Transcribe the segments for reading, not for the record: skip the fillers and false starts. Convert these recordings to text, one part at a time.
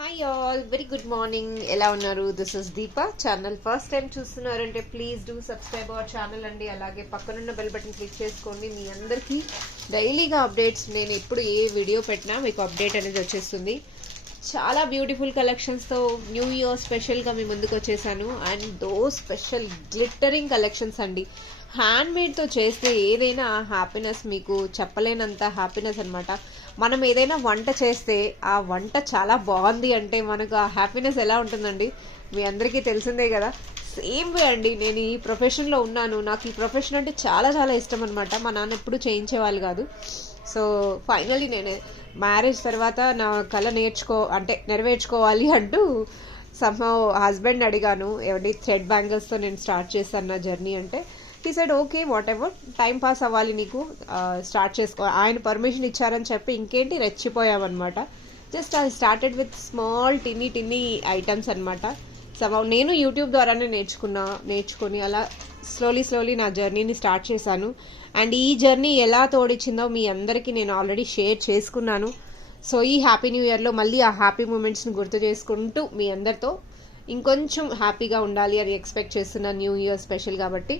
Hi all, very good morning. ఎలా ఉన్నారు? This is Deepa. Channel first time చూస్తున్నారంటే please do subscribe our channel అండి. అలాగే పక్కనున్న బెల్ బటన్ క్లిక్ చేసుకోండి. మీ అందరికీ డైలీగా అప్డేట్స్, నేను ఎప్పుడు ఏ వీడియో పెట్టినా మీకు అప్డేట్ అనేది వచ్చేస్తుంది. చాలా బ్యూటిఫుల్ కలెక్షన్స్తో న్యూ ఇయర్ స్పెషల్గా మీ ముందుకు వచ్చేసాను. And though special glittering collections అండి. హ్యాండ్ మేడ్తో చేస్తే ఏదైనా హ్యాపీనెస్ మీకు చెప్పలేనంత హ్యాపీనెస్ అనమాట. మనం ఏదైనా వంట చేస్తే ఆ వంట చాలా బాగుంది అంటే మనకు ఆ హ్యాపీనెస్ ఎలా ఉంటుందండి, మీ అందరికీ తెలిసిందే కదా. సేమ్ వే అండి, నేను ఈ ప్రొఫెషన్లో ఉన్నాను. నాకు ఈ ప్రొఫెషన్ అంటే చాలా చాలా ఇష్టం అనమాట. మా నాన్న ఎప్పుడు చేయించేవాళ్ళు కాదు. సో ఫైనలీ నేను మ్యారేజ్ తర్వాత నా కళ నెరవేర్చుకోవాలి అంటూ సమ్హౌ హస్బెండ్ అడిగాను, ఎవరి థ్రెడ్ బ్యాంగిల్స్తో నేను స్టార్ట్ చేశాను నా జర్నీ అంటే. He said okay, what, time pass అవ్వాలి నీకు, స్టార్ట్ చేసుకో. ఆయన పర్మిషన్ ఇచ్చారని చెప్పి ఇంకేంటి రెచ్చిపోయామన్నమాట. Just I started with small tiny items అనమాట. సమ్హౌ నేను యూట్యూబ్ ద్వారానే నేర్చుకొని అలా స్లోలీ నా జర్నీని స్టార్ట్ చేశాను. అండ్ ఈ జర్నీ ఎలా తోడిచ్చిందో మీ అందరికీ నేను ఆల్రెడీ షేర్ చేసుకున్నాను. సో ఈ హ్యాపీ న్యూ ఇయర్లో మళ్ళీ ఆ హ్యాపీ మూమెంట్స్ని గుర్తు చేసుకుంటూ మీ అందరితో ఇంకొంచెం హ్యాపీగా ఉండాలి అని ఎక్స్పెక్ట్ చేస్తున్న న్యూ ఇయర్ స్పెషల్ కాబట్టి.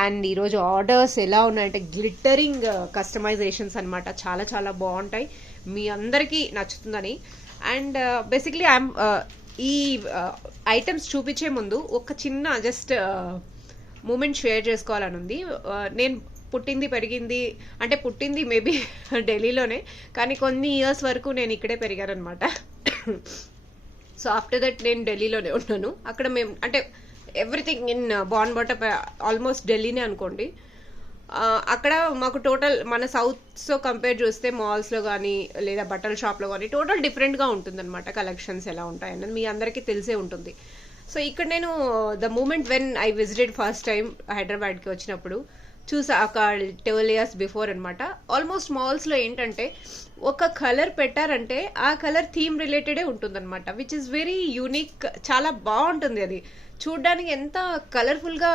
అండ్ ఈరోజు ఆర్డర్స్ ఎలా ఉన్నాయంటే గ్లిట్టరింగ్ కస్టమైజేషన్స్ అనమాట. చాలా చాలా బాగుంటాయి, మీ అందరికీ నచ్చుతుందని. అండ్ బేసిక్లీ ఈ ఐటమ్స్ చూపించే ముందు ఒక చిన్న జస్ట్ మూమెంట్ షేర్ చేసుకోవాలని ఉంది. నేను పుట్టింది మేబీ ఢిల్లీలోనే, కానీ కొన్ని ఇయర్స్ వరకు నేను ఇక్కడే పెరిగాను అనమాట. సో ఆఫ్టర్ దట్ నేను ఢిల్లీలోనే ఉన్నాను. అక్కడ మేము అంటే ఎవ్రీథింగ్ ఇన్ బాన్ బాటప్ ఆల్మోస్ట్ ఢిల్లీనే అనుకోండి. అక్కడ మాకు టోటల్ మన సౌత్తో కంపేర్ చేస్తే మాల్స్లో కానీ లేదా బట్టల షాప్లో కానీ టోటల్ డిఫరెంట్గా ఉంటుందన్నమాట. కలెక్షన్స్ ఎలా ఉంటాయి అన్నది మీ అందరికీ తెలిసే ఉంటుంది. సో ఇక్కడ నేను the moment when I visited first time హైదరాబాద్కి వచ్చినప్పుడు చూసా, ఒక 12 years బిఫోర్ అనమాట. ఆల్మోస్ట్ మాల్స్లో ఏంటంటే ఒక కలర్ పెట్టారంటే ఆ కలర్ థీమ్ రిలేటెడే ఉంటుందన్నమాట, విచ్ ఇస్ వెరీ యూనిక్. చాలా బాగుంటుంది అది చూడ్డానికి. ఎంత కలర్ఫుల్గా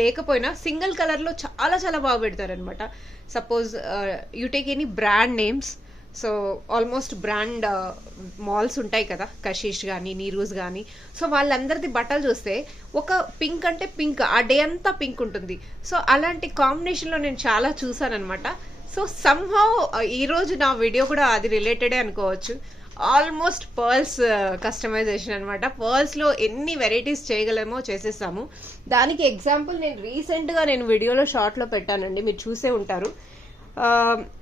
లేకపోయినా సింగిల్ కలర్లో చాలా చాలా బాగా పెడతారనమాట. Suppose you take any brand names. So almost brand malls ఉంటాయి కదా, కషిష్ కానీ నీరూస్ కానీ. సో వాళ్ళందరిది బట్టలు చూస్తే ఒక పింక్ అంటే పింక్, ఆ డే అంతా పింక్ ఉంటుంది. సో అలాంటి కాంబినేషన్లో నేను చాలా చూసానమాట. సో సమ్హౌ ఈరోజు నా వీడియో కూడా అది రిలేటెడే అనుకోవచ్చు. ఆల్మోస్ట్ పర్ల్స్ కస్టమైజేషన్ అనమాట. పర్ల్స్లో ఎన్ని వెరైటీస్ చేయగలమో చేసేసాము. దానికి ఎగ్జాంపుల్ నేను రీసెంట్గా వీడియోలో షార్ట్లో పెట్టానండి, మీరు చూసే ఉంటారు.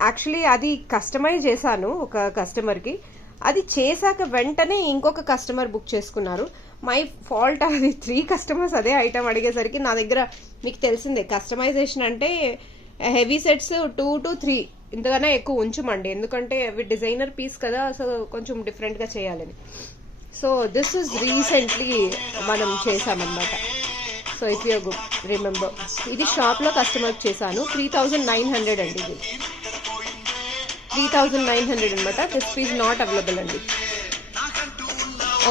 యాక్చువల్లీ అది కస్టమైజ్ చేశాను ఒక కస్టమర్కి. అది చేశాక వెంటనే ఇంకొక కస్టమర్ బుక్ చేసుకున్నారు. My fault. అది 3 customers అదే ఐటమ్ అడిగేసరికి నా దగ్గర, మీకు తెలిసిందే కస్టమైజేషన్ అంటే హెవీ సెట్స్ 2 to 3 ఇంతకన్నా ఎక్కువ ఉంచమండి, ఎందుకంటే అవి డిజైనర్ పీస్ కదా, సో కొంచెం డిఫరెంట్గా చేయాలని. సో దిస్ ఇస్ రీసెంట్లీ మనం చేసామన్నమాట. సో ఇఫ్ యూ రిమెంబర్, ఇది షాప్లో కస్టమర్ చేశాను. 3900 అండి, ఇది 3900 అనమాట. దిస్ పీస్ నాట్ అవైలబుల్ అండి.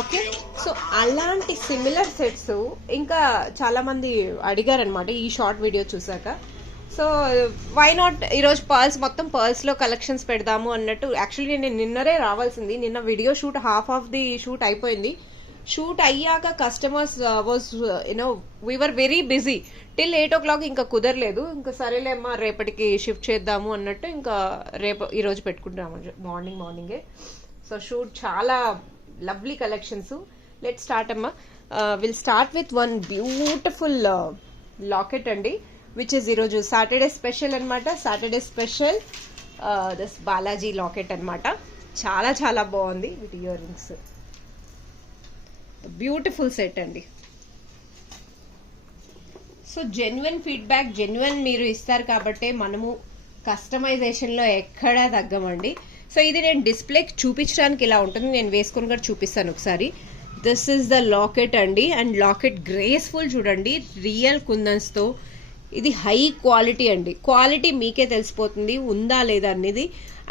ఓకే, సో అలాంటి సిమిలర్ సెట్స్ ఇంకా చాలా మంది అడిగారనమాట ఈ షార్ట్ వీడియో చూసాక. సో వై నాట్ ఈరోజు మొత్తం పర్ల్స్లో కలెక్షన్స్ పెడదాము అన్నట్టు. యాక్చువల్లీ నేను నిన్ననే రావాల్సింది, నిన్న video shoot half of the shoot అయిపోయింది. షూట్ అయ్యాక customers was we were very busy till 8 o'clock. ఇంకా కుదరలేదు. ఇంకా సరేలేమ్మా రేపటికి షిఫ్ట్ చేద్దాము అన్నట్టు ఇంకా ఈరోజు పెట్టుకుంటాము మార్నింగే. సో షూట్ చాలా లవ్లీ కలెక్షన్స్. లెట్ స్టార్ట్ అమ్మా. Will start with one beautiful locket అండి, విచ్ ఇస్ ఈరోజు సాటర్డే స్పెషల్ అనమాట. Saturday special this Balaji locket అనమాట. చాలా చాలా బాగుంది with ear rings. Beautiful set అండి. సో జెన్యున్ ఫీడ్బ్యాక్, జెన్యున్ మీరు ఇస్తారు కాబట్టే మనము కస్టమైజేషన్లో ఎక్కడా తగ్గమండి. సో ఇది నేను డిస్ప్లేకి చూపించడానికి ఇలా ఉంటుంది, నేను వేసుకొని కూడా చూపిస్తాను ఒకసారి. దిస్ ఇస్ ద లాకెట్ అండి. అండ్ లాకెట్ గ్రేస్ఫుల్ చూడండి, రియల్ కుందన్స్తో. ఇది హై క్వాలిటీ అండి. క్వాలిటీ మీకే తెలిసిపోతుంది ఉందా లేదా అనేది.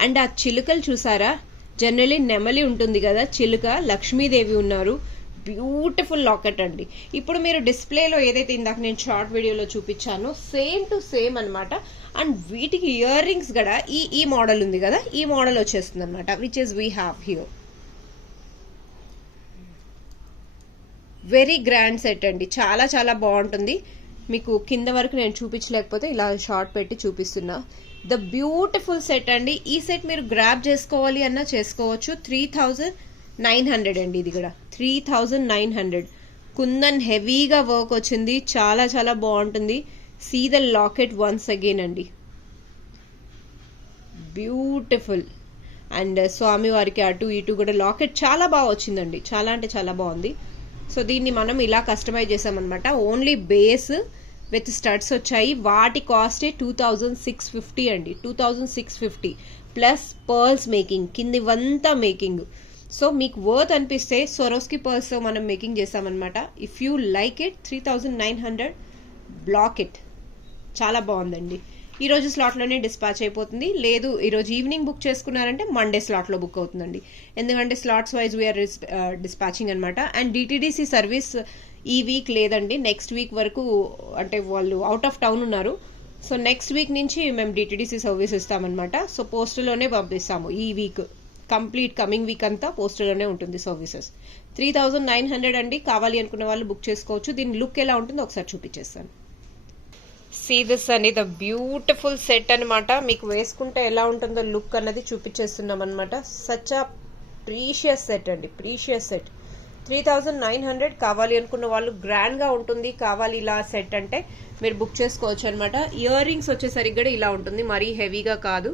అండ్ ఆ చిలుకలు చూసారా, జనరలీ నెమలి ఉంటుంది కదా చిలుక, లక్ష్మీదేవి ఉన్నారు. బ్యూటిఫుల్ లాకెట్ అండి. ఇప్పుడు మీరు డిస్ప్లేలో ఏదైతే ఇందాక నేను షార్ట్ వీడియోలో చూపించానో సేమ్ టు సేమ్ అనమాట. అండ్ వీటికి ఇయర్ రింగ్స్ కూడా ఈ మోడల్ ఉంది కదా, ఈ మోడల్ వచ్చేస్తుంది అనమాట, which is we have here. Very grand set అండి, చాలా చాలా బాగుంటుంది. మీకు కింద వరకు నేను చూపించలేకపోతే ఇలా షార్ట్ పెట్టి చూపిస్తున్నా. ద బ్యూటిఫుల్ సెట్ అండి. ఈ సెట్ మీరు గ్రాబ్ చేసుకోవాలి అన్నా చేసుకోవచ్చు. 3900 అండి, ఇది కూడా 3900. కుందన్ హెవీగా వర్క్ వచ్చింది, చాలా చాలా బాగుంటుంది. See the locket once again అండి, బ్యూటిఫుల్. అండ్ స్వామి వారికి అటు ఇటు కూడా లాకెట్ చాలా బాగా వచ్చిందండి, చాలా అంటే చాలా బాగుంది. సో దీన్ని మనం ఇలా కస్టమైజ్ చేసామన్నమాట. ఓన్లీ బేస్ విత్ స్టడ్స్ వచ్చాయి. వాటి కాస్టే 2650 అండి, 2650 ప్లస్ పర్ల్స్ మేకింగ్, కిందివంతా మేకింగ్. సో మీకు వర్త్ అనిపిస్తే స్వరోస్కి పర్ల్స్ మనం మేకింగ్ చేసామన్నమాట. If you like it 3900 block it, చాలా బాగుందండి. ఈరోజు స్లాట్లోనే డిస్పాచ్ అయిపోతుంది. లేదు ఈరోజు ఈవినింగ్ బుక్ చేసుకున్నారంటే మండే స్లాట్లో బుక్ అవుతుందండి, ఎందుకంటే స్లాట్స్ వైజ్ వీఆర్ డిస్పాచింగ్ అనమాట. అండ్ డిటిడిసి సర్వీస్ ఈ వీక్ లేదండి, నెక్స్ట్ వీక్ వరకు, అంటే వాళ్ళు అవుట్ ఆఫ్ టౌన్ ఉన్నారు. సో నెక్స్ట్ వీక్ నుంచి మేము డిటిడిసి సర్వీస్ ఇస్తామన్నమాట. సో పోస్టులోనే పంపిస్తాము ఈ వీక్, కంప్లీట్ కమింగ్ వీక్ అంతా పోస్టులోనే ఉంటుంది సర్వీసెస్. 3900 అండి, కావాలి అనుకున్న వాళ్ళు బుక్ చేసుకోవచ్చు. దీని లుక్ ఎలా ఉంటుందో ఒకసారి చూపించేస్తాను. సీ దిస్ అండి, ద బ్యూటిఫుల్ సెట్ అనమాట. మీకు వేసుకుంటే ఎలా ఉంటుందో లుక్ అన్నది చూపించేస్తున్నాం అనమాట. సచ్ అ ప్రీషియస్ సెట్ అండి, ప్రీషియస్ సెట్. 3900 కావాలి అనుకున్న వాళ్ళు, గ్రాండ్ గా ఉంటుంది, కావాలి ఇలా సెట్ అంటే మీరు బుక్ చేసుకోవచ్చు అనమాట. ఇయర్ రింగ్స్ వచ్చేసరికి కూడా ఇలా ఉంటుంది, మరీ హెవీగా కాదు.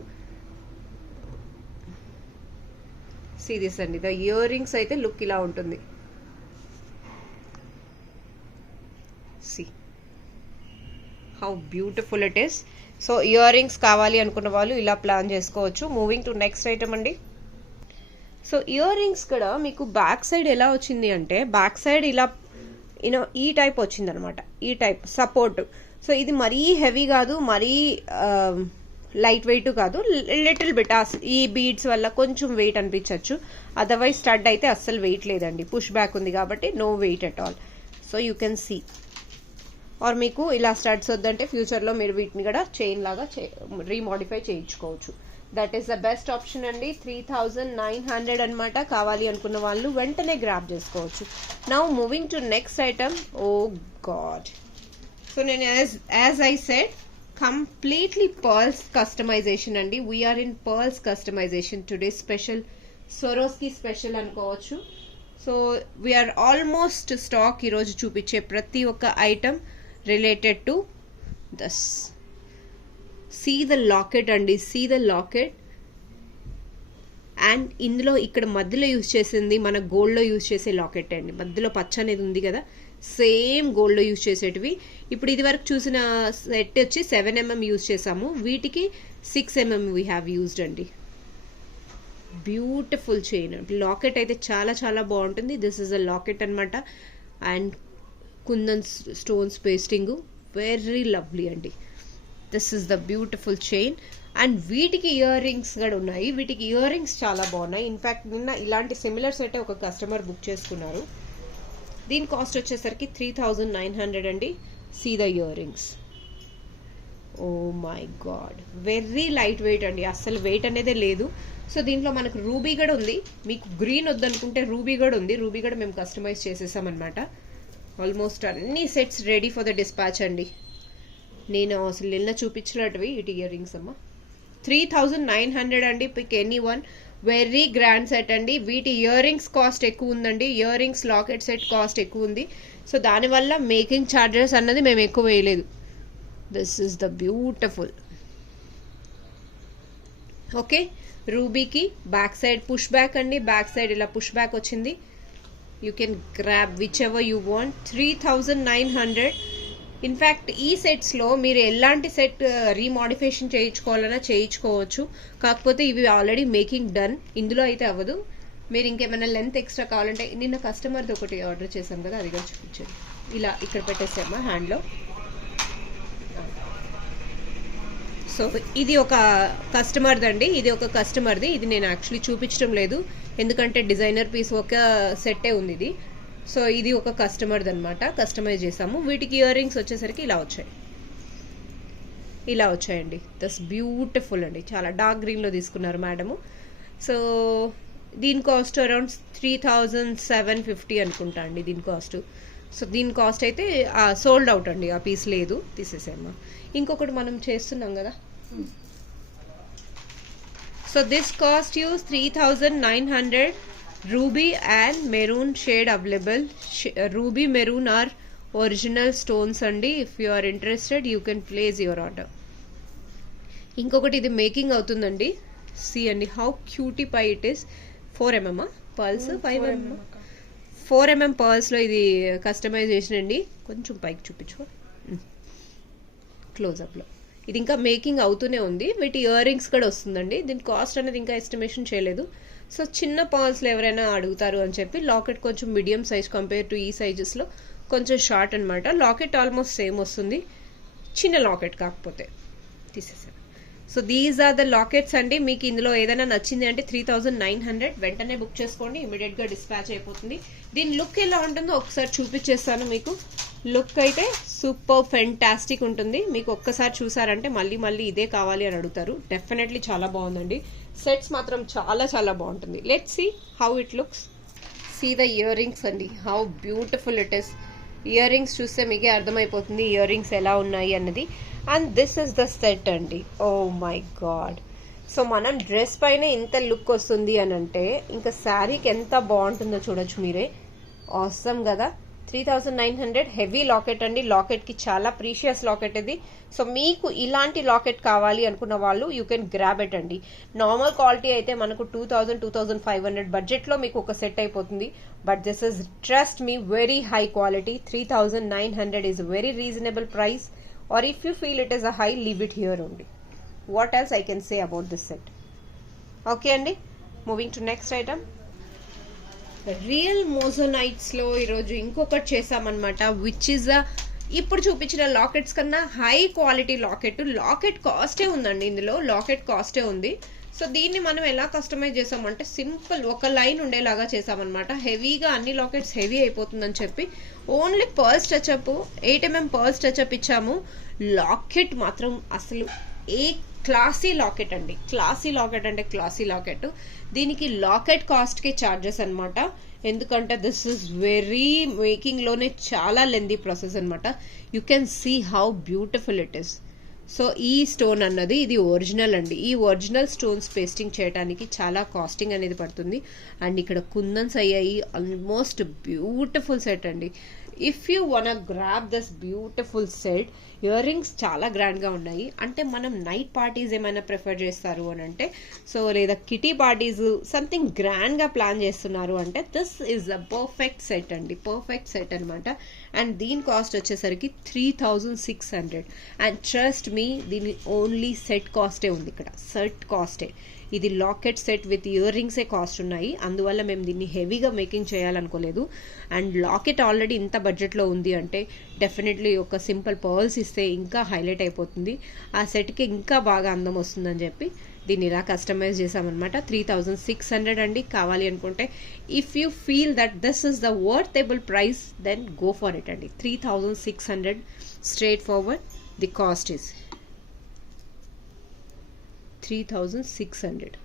సీ దిస్ అండి, ద ఇయర్ రింగ్స్ అయితే లుక్ ఇలా ఉంటుంది. See how beautiful it is. So ear rings కావాలి అనుకున్న వాళ్ళు ఇలా ప్లాన్ చేసుకోవచ్చు. మూవింగ్ టు నెక్స్ట్ ఐటమ్ అండి. సో ఇయర్ రింగ్స్ కూడా మీకు బ్యాక్ సైడ్ ఎలా వచ్చింది అంటే, బ్యాక్ సైడ్ ఇలా ఈ టైప్ వచ్చింది అనమాట, ఈ టైప్ సపోర్ట్. సో ఇది మరీ హెవీ కాదు, మరీ లైట్ వెయిట్ కాదు, లిటిల్ బిట్ ఈ బీడ్స్ వల్ల కొంచెం వెయిట్ అనిపించవచ్చు. అదర్వైజ్ స్టడ్ అయితే అస్సలు వెయిట్ లేదండి, పుష్ బ్యాక్ ఉంది కాబట్టి no weight at all. So you can see. ఆర్ మీకు ఇలా స్టడ్స్ వద్దంటే ఫ్యూచర్లో మీరు వీటిని కూడా చైన్ లాగా రీమోడిఫై చేయించుకోవచ్చు. That is the best option అండి. 3900 అనమాట. కావాలి అనుకున్న వాళ్ళు వెంటనే గ్రాబ్ చేసుకోవచ్చు. Now moving to next item. Oh god, so నేను as I said completely pearls customization అండి. We are in pearls customization today. Special Swarovski special అనుకోవచ్చు. సో వీఆర్ ఆల్మోస్ట్ స్టాక్ ఈరోజు చూపించే ప్రతి ఒక్క item related to this. See the locket అండి, see the locket. And ఇందులో ఇక్కడ మధ్యలో యూజ్ చేసింది మన గోల్డ్లో యూజ్ చేసే లాకెట్ అండి. మధ్యలో పచ్చ అనేది ఉంది కదా, సేమ్ గోల్డ్లో యూజ్ చేసేటివి. ఇప్పుడు ఇది వరకు చూసిన సెట్ వచ్చి 7mm యూజ్ చేసాము, వీటికి 6mm వీ హ్యావ్ యూజ్డ్ అండి. Beautiful chain. లాకెట్ అయితే చాలా చాలా బాగుంటుంది. దిస్ ఇస్ అ లాకెట్ అనమాట. And kundan stones pasting, very lovely అండి. This is the beautiful chain. And వీటికి ఇయర్ రింగ్స్ కూడా ఉన్నాయి. వీటికి ఇయర్ రింగ్స్ చాలా బాగున్నాయి. ఇన్ఫ్యాక్ట్ నిన్న ఇలాంటి సిమిలర్ సెట్ ఒక కస్టమర్ బుక్ చేసుకున్నారు. దీని కాస్ట్ వచ్చేసరికి 3900 అండి. See the earrings. Oh my God, very light weight అండి, అస్సలు వెయిట్ అనేదే లేదు. సో దీంట్లో మనకు రూబీ కూడా ఉంది. మీకు గ్రీన్ వద్దనుకుంటే రూబీ కూడా ఉంది. రూబీ కూడా మేము కస్టమైజ్ చేసేసామన్నమాట. ఆల్మోస్ట్ అన్ని sets ready for the dispatch అండి. నేను అసలు నిన్న చూపించినట్టువి ఇటు ఇయర్ రింగ్స్ అమ్మ. 3900 అండి. Pick any one. Very grand set అండి. వీటి ఇయర్ రింగ్స్ కాస్ట్ ఎక్కువ ఉందండి. Earrings locket set cost ఎక్కువ ఉంది. సో దానివల్ల మేకింగ్ ఛార్జెస్ అన్నది మేము ఎక్కువ వేయలేదు. This is the beautiful. Okay, రూబీకి బ్యాక్ సైడ్ పుష్ బ్యాక్ అండి. బ్యాక్ సైడ్ ఇలా పుష్ బ్యాక్ వచ్చింది. You can grab whichever you want. 3900. In fact ఈ సెట్స్లో మీరు ఎలాంటి సెట్ రీమోడిఫికేషన్ చేయించుకోవాలన్నా చేయించుకోవచ్చు. కాకపోతే ఇవి ఆల్రెడీ మేకింగ్ డన్, ఇందులో అయితే అవ్వదు. మీరు ఇంకేమైనా లెంత్ ఎక్స్ట్రా కావాలంటే, నిన్న కస్టమర్ది ఒకటి ఆర్డర్ చేశాం కదా, అది కూడా చూపించండి. ఇలా ఇక్కడ పెట్టేసామా హ్యాండ్లో. సో ఇది ఒక కస్టమర్ది అండి, ఇది ఒక కస్టమర్ది. ఇది నేను యాక్చువల్లీ చూపించడం లేదు, ఎందుకంటే డిజైనర్ పీస్ ఒక సెట్టే ఉంది ఇది. సో ఇది ఒక కస్టమర్ది అనమాట, కస్టమైజ్ చేసాము. వీటికి ఇయర్ రింగ్స్ వచ్చేసరికి ఇలా వచ్చాయి, ఇలా వచ్చాయండి. దట్స్ బ్యూటిఫుల్ అండి. చాలా డార్క్ గ్రీన్లో తీసుకున్నారు మేడము. సో దీని కాస్ట్ అరౌండ్ 3750 అనుకుంటా అండి దీని కాస్ట్. సో దీని కాస్ట్ అయితే సోల్డ్ అవుట్ అండి, ఆ పీస్ లేదు, తీసేసామా. ఇంకొకటి మనం చేస్తున్నాం కదా. So this cost you 3900. Ruby and maroon shade available. Ruby maroon are original stones అండి. If you are interested you can place your order. ఇంకొకటి ఇది మేకింగ్ అవుతుందండి. సి అండి how cutie pie it is. 4mm pearls, 5mm 4mm పర్ల్స్లో ఇది customization అండి. కొంచెం పైకి చూపించుకో క్లోజప్లో. ఇది ఇంకా మేకింగ్ అవుతూనే ఉంది. వీటి ఇయర్ రింగ్స్ కూడా వస్తుందండి. దీని కాస్ట్ అనేది ఇంకా ఎస్టిమేషన్ చేయలేదు. సో చిన్న పర్ల్స్లో ఎవరైనా అడుగుతారు అని చెప్పి లాకెట్ కొంచెం మీడియం సైజ్ కంపేర్ టు ఈ సైజెస్లో కొంచెం షార్ట్ అనమాట. లాకెట్ ఆల్మోస్ట్ సేమ్ వస్తుంది, చిన్న లాకెట్ కాకపోతే. తీసేసాను. So these are the lockets అండి. మీకు ఇందులో ఏదైనా నచ్చింది అంటే 3900 వెంటనే బుక్ చేసుకోండి, ఇమీడియట్గా డిస్పాచ్ అయిపోతుంది. దీని లుక్ ఎలా ఉంటుందో ఒకసారి చూపించేస్తాను మీకు. లుక్ అయితే సూపర్ ఫెంటాస్టిక్ ఉంటుంది. మీకు ఒక్కసారి చూసారంటే మళ్ళీ మళ్ళీ ఇదే కావాలి అని అడుగుతారు. డెఫినెట్లీ చాలా బాగుందండి. సెట్స్ మాత్రం చాలా చాలా బాగుంటుంది. Let's see how it looks. See the earrings అండి, how beautiful it is. Earrings చూస్తే మీకే అర్థమైపోతుంది ఇయర్ రింగ్స్ ఎలా ఉన్నాయి అన్నది. And this is the set అండి. Oh my god. సో మనం డ్రెస్ పైన ఇంత లుక్ వస్తుంది అని అంటే ఇంకా శారీకి ఎంత బాగుంటుందో చూడొచ్చు మీరే. ఆసమ్ కదా. 3900 హెవీ లాకెట్ అండి. లాకెట్కి చాలా ప్రీషియస్ లాకెట్ ఇది. సో మీకు ఇలాంటి లాకెట్ కావాలి అనుకున్న వాళ్ళు యూ కెన్ గ్రాబ్ ఇట్ అండి. నార్మల్ క్వాలిటీ అయితే మనకు 2500 బడ్జెట్లో మీకు ఒక సెట్ అయిపోతుంది. But this is trust me very high quality. 3900 is very reasonable price. Or if you feel it is a high, leave it here only. What else I can say about this set? Okay అండి, moving to next item. Real Mojo Nights లో ఈరోజు ఇంకొకటి చేసామన్నమాట, which is ఇప్పుడు చూపించిన lockets కన్నా high quality locket. Locket కాస్టే ఉందండి, ఇందులో లాకెట్ కాస్టే ఉంది. సో దీన్ని మనం ఎలా కస్టమైజ్ చేసామంటే సింపుల్ ఒక లైన్ ఉండేలాగా చేసామన్నమాట. హెవీగా అన్ని లాకెట్స్ హెవీ అయిపోతుందని చెప్పి only pearls touch up 8mm pearls touch up ఇచ్చాము. లాకెట్ మాత్రం అసలు ఏ క్లాసీ లాకెట్ అండి. క్లాసీ లాకెట్ అంటే క్లాసీ లాకెట్. దీనికి లాకెట్ కాస్ట్కి ఛార్జెస్ అనమాట. ఎందుకంటే దిస్ ఇస్ వెరీ మేకింగ్లోనే చాలా లెందీ ప్రాసెస్ అనమాట. You can see how beautiful it is. So ఈ స్టోన్ అన్నది ఇది ఒరిజినల్ అండి. ఈ ఒరిజినల్ స్టోన్స్ పేస్టింగ్ చేయడానికి చాలా కాస్టింగ్ అనేది పడుతుంది. అండ్ ఇక్కడ కుందన్స్ అయ్యాయి. ఆల్మోస్ట్ బ్యూటిఫుల్ సెట్ అండి. If you one grab this beautiful set, ear rings చాలా గ్రాండ్గా ఉన్నాయి. అంటే మనం నైట్ పార్టీస్ ఏమైనా ప్రిఫర్ చేస్తారు అని అంటే, సో లేదా కిటీ పార్టీస్ సంథింగ్ గ్రాండ్గా ప్లాన్ చేస్తున్నారు అంటే this is a perfect set అండి. పర్ఫెక్ట్ సెట్ అనమాట. అండ్ దీని కాస్ట్ వచ్చేసరికి 3600. అండ్ ట్రస్ట్ మీ, దీని ఓన్లీ సెట్ కాస్టే ఉంది ఇక్కడ. సెట్ కాస్టే ఇది. లాకెట్ సెట్ విత్ ఇయర్ రింగ్సే కాస్ట్ ఉన్నాయి. అందువల్ల మేము దీన్ని హెవీగా మేకింగ్ చేయాలనుకోలేదు. అండ్ లాకెట్ ఆల్రెడీ ఇంత బడ్జెట్లో ఉంది అంటే డెఫినెట్లీ ఒక సింపుల్ పర్ల్స్ ఇస్తే ఇంకా హైలైట్ అయిపోతుంది. ఆ సెట్కి ఇంకా బాగా అందం వస్తుందని చెప్పి దీన్ని ఇలా కస్టమైజ్ చేసామన్నమాట. 3600 అండి. కావాలి అనుకుంటే if you feel that this is the worthable price then go for it అండి. 3600 straightforward. The cost is 3600.